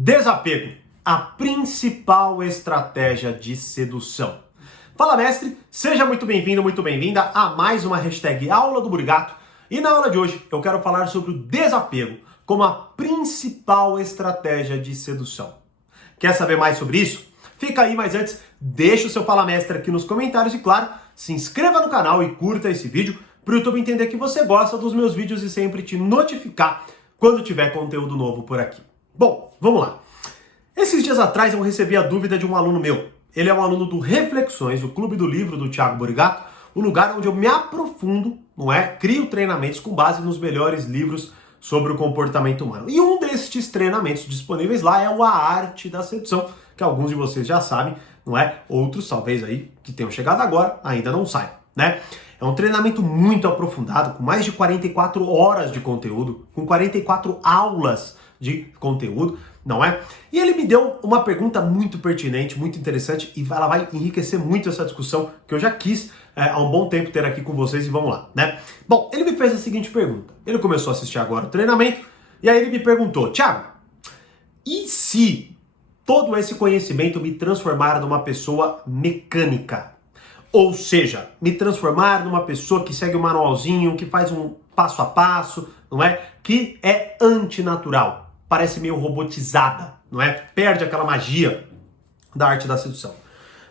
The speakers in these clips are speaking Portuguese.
Desapego, a principal estratégia de sedução. Fala, mestre, seja muito bem-vindo, muito bem-vinda a mais uma hashtag Aula do Burigato. E na aula de hoje eu quero falar sobre o desapego como a principal estratégia de sedução. Quer saber mais sobre isso? Fica aí, mas antes, deixa o seu Fala Mestre aqui nos comentários e, claro, se inscreva no canal e curta esse vídeo para o YouTube entender que você gosta dos meus vídeos e sempre te notificar quando tiver conteúdo novo por aqui. Bom, vamos lá. Esses dias atrás eu recebi a dúvida de um aluno meu. Ele é um aluno do Reflexões, o Clube do Livro do Thiago Burigato, o lugar onde eu me aprofundo, crio treinamentos com base nos melhores livros sobre o comportamento humano. E um destes treinamentos disponíveis lá é o A Arte da Sedução, que alguns de vocês já sabem, Outros, talvez aí, que tenham chegado agora, ainda não saibam, É um treinamento muito aprofundado, com mais de 44 horas de conteúdo, com 44 aulas de conteúdo, E ele me deu uma pergunta muito pertinente, muito interessante, e ela vai enriquecer muito essa discussão que eu já quis há um bom tempo ter aqui com vocês, e vamos lá, Bom, ele me fez a seguinte pergunta. Ele começou a assistir agora o treinamento, e aí ele me perguntou: Thiago, e se todo esse conhecimento me transformar numa pessoa mecânica? Ou seja, me transformar numa pessoa que segue um manualzinho, que faz um passo a passo, Que é antinatural, parece meio robotizada, Perde aquela magia da arte da sedução.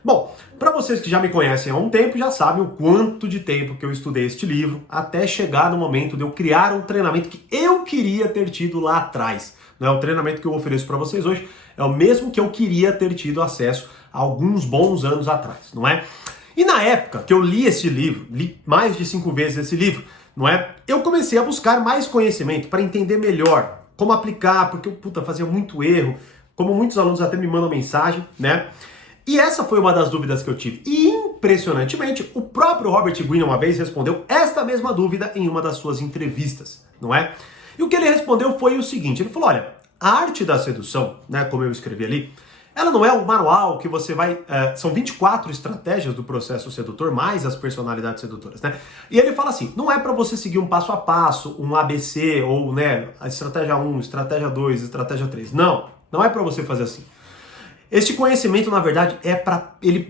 Bom, para vocês que já me conhecem há um tempo, já sabem o quanto de tempo que eu estudei este livro, até chegar no momento de eu criar um treinamento que eu queria ter tido lá atrás. O treinamento que eu ofereço para vocês hoje é o mesmo que eu queria ter tido acesso há alguns bons anos atrás, E na época que eu li esse livro, li mais de 5 vezes esse livro, Eu comecei a buscar mais conhecimento para entender melhor como aplicar, porque eu fazia muito erro, como muitos alunos até me mandam mensagem, E essa foi uma das dúvidas que eu tive. E impressionantemente, o próprio Robert Greene uma vez respondeu esta mesma dúvida em uma das suas entrevistas, E o que ele respondeu foi o seguinte, ele falou: olha, a arte da sedução, como eu escrevi ali, ela não é um manual que você vai... são 24 estratégias do processo sedutor, mais as personalidades sedutoras, E ele fala assim, não é para você seguir um passo a passo, um ABC, ou a estratégia 1, estratégia 2, estratégia 3. Não é para você fazer assim. Este conhecimento, na verdade, é para ele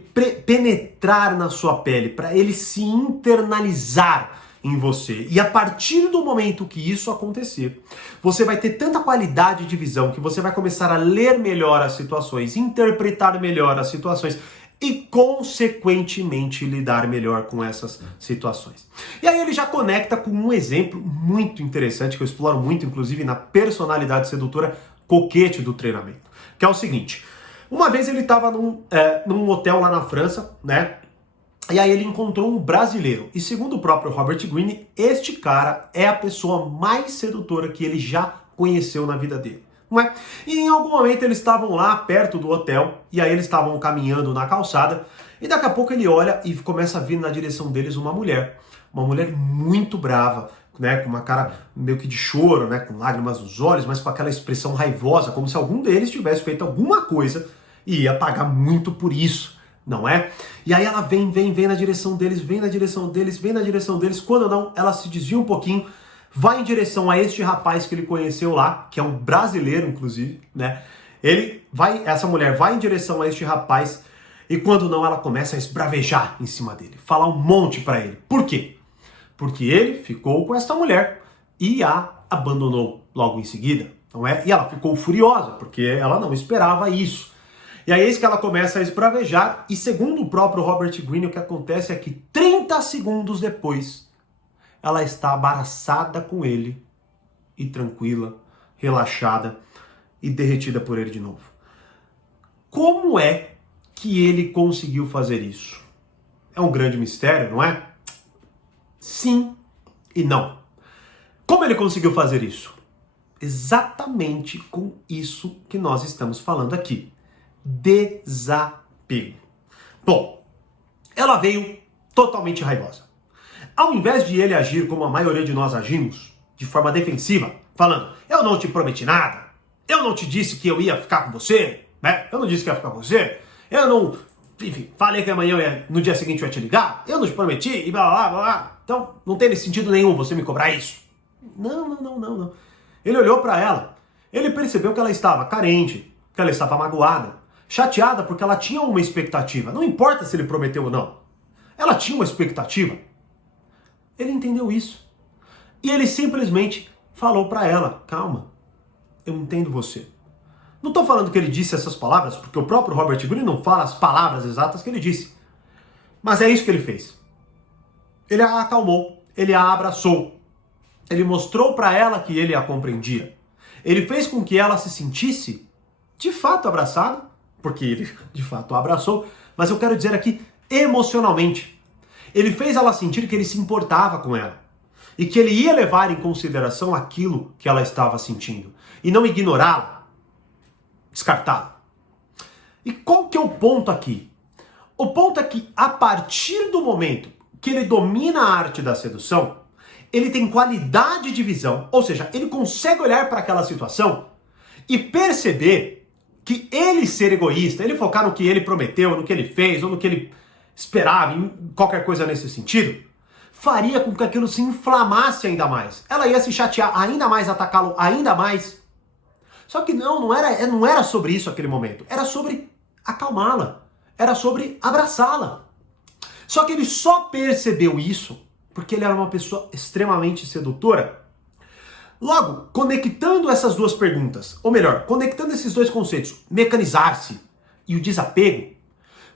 penetrar na sua pele, para ele se internalizar em você. E a partir do momento que isso acontecer, você vai ter tanta qualidade de visão que você vai começar a ler melhor as situações, interpretar melhor as situações e, consequentemente, lidar melhor com essas situações. E aí ele já conecta com um exemplo muito interessante que eu exploro muito, inclusive, na personalidade sedutora coquete do treinamento, que é o seguinte. Uma vez ele estava num hotel lá na França, E aí ele encontrou um brasileiro. E segundo o próprio Robert Greene, este cara é a pessoa mais sedutora que ele já conheceu na vida dele. E em algum momento eles estavam lá perto do hotel, e aí eles estavam caminhando na calçada, e daqui a pouco ele olha e começa a vir na direção deles uma mulher muito brava, com uma cara meio que de choro, com lágrimas nos olhos, mas com aquela expressão raivosa, como se algum deles tivesse feito alguma coisa e ia pagar muito por isso. E aí ela vem na direção deles, vem na direção deles, quando não, ela se desvia um pouquinho, vai em direção a este rapaz que ele conheceu lá, que é um brasileiro, inclusive, Essa mulher vai em direção a este rapaz, e quando não, ela começa a esbravejar em cima dele, falar um monte pra ele. Por quê? Porque ele ficou com essa mulher e a abandonou logo em seguida, E ela ficou furiosa, porque ela não esperava isso. E aí é isso que ela começa a esbravejar, e segundo o próprio Robert Greene, o que acontece é que 30 segundos depois, ela está abraçada com ele, e tranquila, relaxada, e derretida por ele de novo. Como é que ele conseguiu fazer isso? É um grande mistério, não é? Sim e não. Como ele conseguiu fazer isso? Exatamente com isso que nós estamos falando aqui. Desapego. Bom, ela veio totalmente raivosa. Ao invés de ele agir como a maioria de nós agimos, de forma defensiva, falando, eu não te prometi nada, eu não te disse que eu ia ficar com você, Eu não disse que ia ficar com você, eu não, falei que amanhã, no dia seguinte eu ia te ligar, eu não te prometi, e blá blá blá. Então, não tem sentido nenhum você me cobrar isso. Não. Ele olhou para ela Ele percebeu que ela estava carente, que ela estava magoada, chateada porque ela tinha uma expectativa. Não importa se ele prometeu ou não. Ela tinha uma expectativa. Ele entendeu isso. E ele simplesmente falou para ela, calma, eu entendo você. Não estou falando que ele disse essas palavras, porque o próprio Robert Greene não fala as palavras exatas que ele disse. Mas é isso que ele fez. Ele a acalmou, ele a abraçou. Ele mostrou para ela que ele a compreendia. Ele fez com que ela se sentisse, de fato, abraçada, porque ele, de fato, a abraçou, mas eu quero dizer aqui, emocionalmente. Ele fez ela sentir que ele se importava com ela e que ele ia levar em consideração aquilo que ela estava sentindo e não ignorá-la, descartá-la. E qual que é o ponto aqui? O ponto é que, a partir do momento que ele domina a arte da sedução, ele tem qualidade de visão, ou seja, ele consegue olhar para aquela situação e perceber que ele ser egoísta, ele focar no que ele prometeu, no que ele fez, ou no que ele esperava, em qualquer coisa nesse sentido, faria com que aquilo se inflamasse ainda mais. Ela ia se chatear ainda mais, atacá-lo ainda mais. Só que não era sobre isso aquele momento. Era sobre acalmá-la. Era sobre abraçá-la. Só que ele só percebeu isso porque ele era uma pessoa extremamente sedutora. Logo, conectando essas duas perguntas, ou melhor, conectando esses dois conceitos, mecanizar-se e o desapego,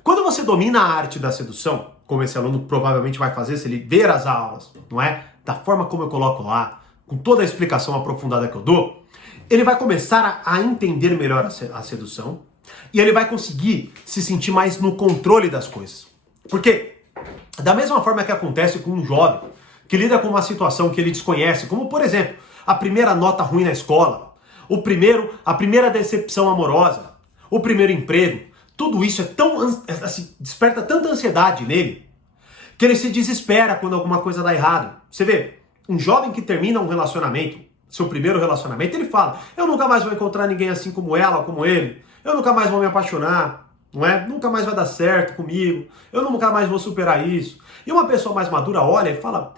quando você domina a arte da sedução, como esse aluno provavelmente vai fazer se ele ver as aulas, não é? Da forma como eu coloco lá, com toda a explicação aprofundada que eu dou, ele vai começar a entender melhor a sedução e ele vai conseguir se sentir mais no controle das coisas. Porque, da mesma forma que acontece com um jovem que lida com uma situação que ele desconhece, como por exemplo, a primeira nota ruim na escola, a primeira decepção amorosa, o primeiro emprego, tudo isso é tão, assim, desperta tanta ansiedade nele que ele se desespera quando alguma coisa dá errado. Você vê, um jovem que termina um relacionamento, seu primeiro relacionamento, ele fala, eu nunca mais vou encontrar ninguém assim como ela ou como ele, eu nunca mais vou me apaixonar, não é? Nunca mais vai dar certo comigo, eu nunca mais vou superar isso. E uma pessoa mais madura olha e fala,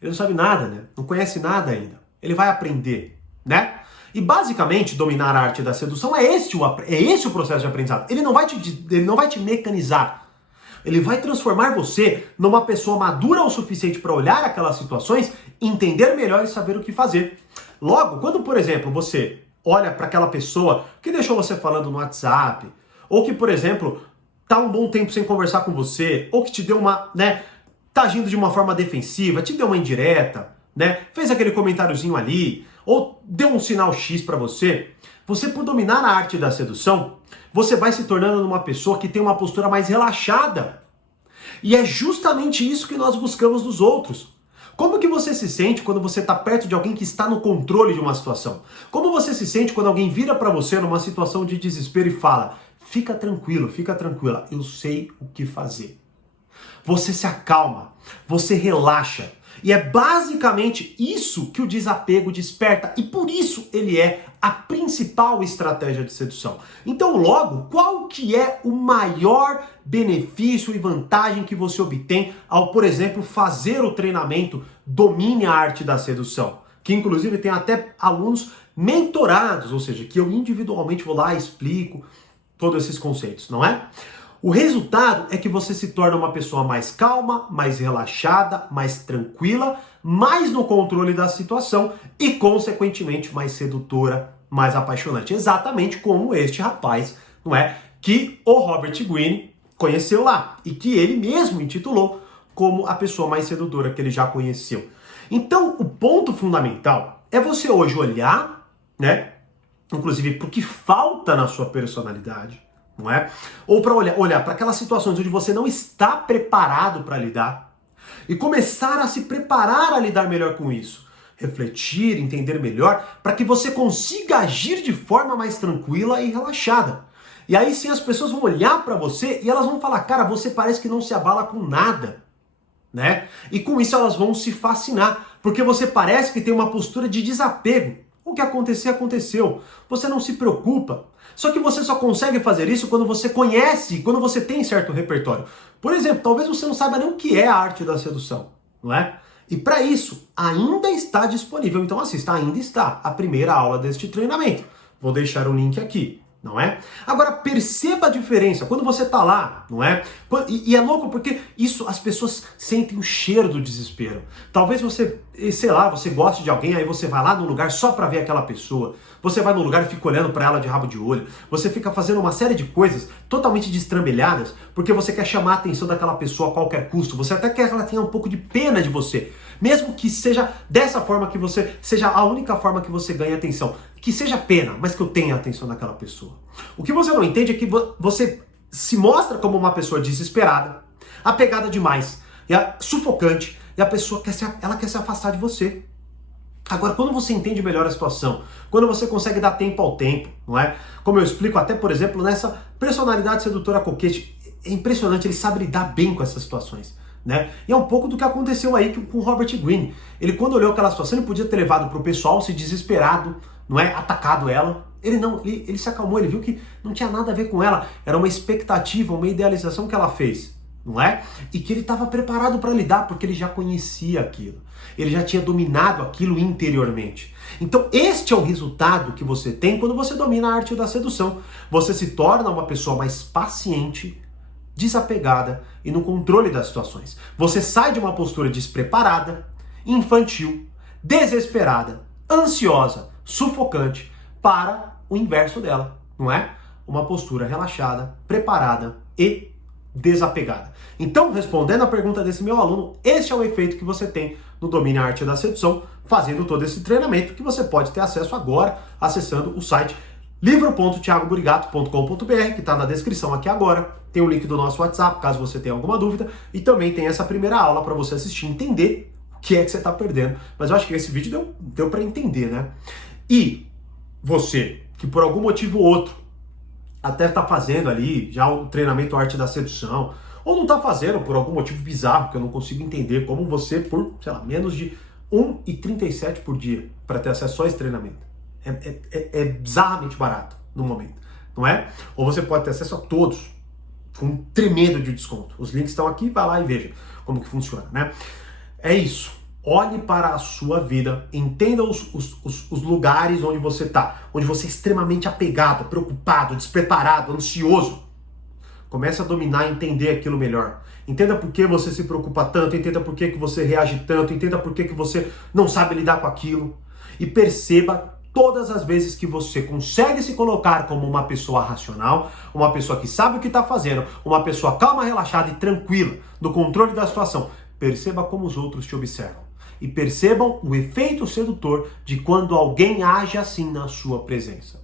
ele não sabe nada, né? Não conhece nada ainda. Ele vai aprender, né? E basicamente, dominar a arte da sedução é esse o processo de aprendizado. Ele não vai te mecanizar. Ele vai transformar você numa pessoa madura o suficiente para olhar aquelas situações, entender melhor e saber o que fazer. Logo, quando, por exemplo, você olha para aquela pessoa que deixou você falando no WhatsApp, ou que, por exemplo, tá um bom tempo sem conversar com você, ou que te deu uma, né, tá agindo de uma forma defensiva, te deu uma indireta, né, fez aquele comentáriozinho ali, ou deu um sinal X para você, você, por dominar a arte da sedução, você vai se tornando uma pessoa que tem uma postura mais relaxada. E é justamente isso que nós buscamos nos outros. Como que você se sente quando você está perto de alguém que está no controle de uma situação? Como você se sente quando alguém vira para você numa situação de desespero e fala, fica tranquilo, fica tranquila, eu sei o que fazer. Você se acalma, você relaxa. E é basicamente isso que o desapego desperta. E por isso ele é a principal estratégia de sedução. Então, logo, qual que é o maior benefício e vantagem que você obtém ao, por exemplo, fazer o treinamento Domine a Arte da Sedução? Que inclusive tem até alunos mentorados, ou seja, que eu individualmente vou lá e explico todos esses conceitos, não é? O resultado é que você se torna uma pessoa mais calma, mais relaxada, mais tranquila, mais no controle da situação e, consequentemente, mais sedutora, mais apaixonante. Exatamente como este rapaz, não é? Que o Robert Greene conheceu lá e que ele mesmo intitulou como a pessoa mais sedutora que ele já conheceu. Então, o ponto fundamental é você hoje olhar, né? Inclusive, para o que falta na sua personalidade, não é? Ou para olhar para aquelas situações onde você não está preparado para lidar e começar a se preparar a lidar melhor com isso. Refletir, entender melhor, para que você consiga agir de forma mais tranquila e relaxada. E aí sim as pessoas vão olhar para você e elas vão falar, cara, você parece que não se abala com nada, né? E com isso elas vão se fascinar, porque você parece que tem uma postura de desapego. O que acontecer, aconteceu. Você não se preocupa. Só que você só consegue fazer isso quando você conhece, quando você tem certo repertório. Por exemplo, talvez você não saiba nem o que é a arte da sedução, não é? E para isso, ainda está disponível, então assista, ainda está a primeira aula deste treinamento. Vou deixar o link aqui, não é? Agora, perceba a diferença quando você tá lá, não é? E é louco porque isso, as pessoas sentem o cheiro do desespero. Talvez você, sei lá, você goste de alguém, aí você vai lá no lugar só para ver aquela pessoa. Você vai no lugar e fica olhando para ela de rabo de olho. Você fica fazendo uma série de coisas totalmente destrambelhadas porque você quer chamar a atenção daquela pessoa a qualquer custo. Você até quer que ela tenha um pouco de pena de você. Mesmo que seja dessa forma que você, seja a única forma que você ganhe atenção. Que seja pena, mas que eu tenha atenção daquela pessoa. O que você não entende é que você se mostra como uma pessoa desesperada, apegada demais, sufocante, e a pessoa quer se afastar de você. Agora, quando você entende melhor a situação, quando você consegue dar tempo ao tempo, não é? Como eu explico até, por exemplo, nessa personalidade sedutora coquete, é impressionante, ele sabe lidar bem com essas situações, né? E é um pouco do que aconteceu aí com o Robert Greene. Ele, quando olhou aquela situação, ele podia ter levado para o pessoal, se desesperado, não é? Atacado ela. Ele não, ele se acalmou, ele viu que não tinha nada a ver com ela, era uma expectativa, uma idealização que ela fez, não é? E que ele estava preparado para lidar, porque ele já conhecia aquilo. Ele já tinha dominado aquilo interiormente. Então este é o resultado que você tem quando você domina a arte da sedução. Você se torna uma pessoa mais paciente, desapegada e no controle das situações. Você sai de uma postura despreparada, infantil, desesperada, ansiosa, sufocante, para o inverso dela, não é? Uma postura relaxada, preparada e desapegada. Então, respondendo a pergunta desse meu aluno, este é o efeito que você tem no Domine a Arte da Sedução, fazendo todo esse treinamento que você pode ter acesso agora, acessando o site livro.thiagoburigato.com.br, que está na descrição aqui agora. Tem o link do nosso WhatsApp, caso você tenha alguma dúvida, e também tem essa primeira aula para você assistir e entender o que é que você está perdendo. Mas eu acho que esse vídeo deu para entender, né? E você, que por algum motivo ou outro até está fazendo ali já o treinamento Arte da Sedução, ou não está fazendo por algum motivo bizarro que eu não consigo entender, como você por, sei lá, menos de R$1,37 por dia para ter acesso a esse treinamento. É bizarramente barato no momento, não é? Ou você pode ter acesso a todos com um tremendo de desconto. Os links estão aqui, vai lá e veja como que funciona, né? É isso. Olhe para a sua vida, entenda os lugares onde você está, onde você é extremamente apegado, preocupado, despreparado, ansioso. Comece a dominar e entender aquilo melhor. Entenda por que você se preocupa tanto, entenda por que você reage tanto, entenda por que você não sabe lidar com aquilo. E perceba todas as vezes que você consegue se colocar como uma pessoa racional, uma pessoa que sabe o que está fazendo, uma pessoa calma, relaxada e tranquila, no controle da situação. Perceba como os outros te observam. E percebam o efeito sedutor de quando alguém age assim na sua presença.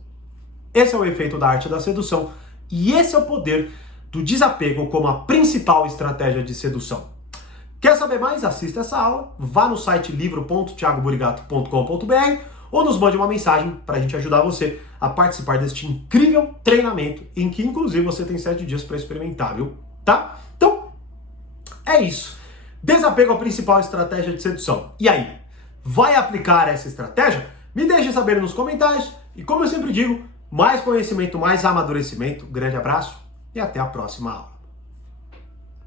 Esse é o efeito da arte da sedução e esse é o poder do desapego como a principal estratégia de sedução. Quer saber mais? Assista essa aula, vá no site livro.thiagoburigato.com.br ou nos mande uma mensagem para a gente ajudar você a participar deste incrível treinamento em que inclusive você tem 7 dias para experimentar, viu? Tá? Então, é isso. Desapego é a principal estratégia de sedução. E aí, vai aplicar essa estratégia? Me deixe saber nos comentários. E como eu sempre digo, mais conhecimento, mais amadurecimento. Grande abraço e até a próxima aula.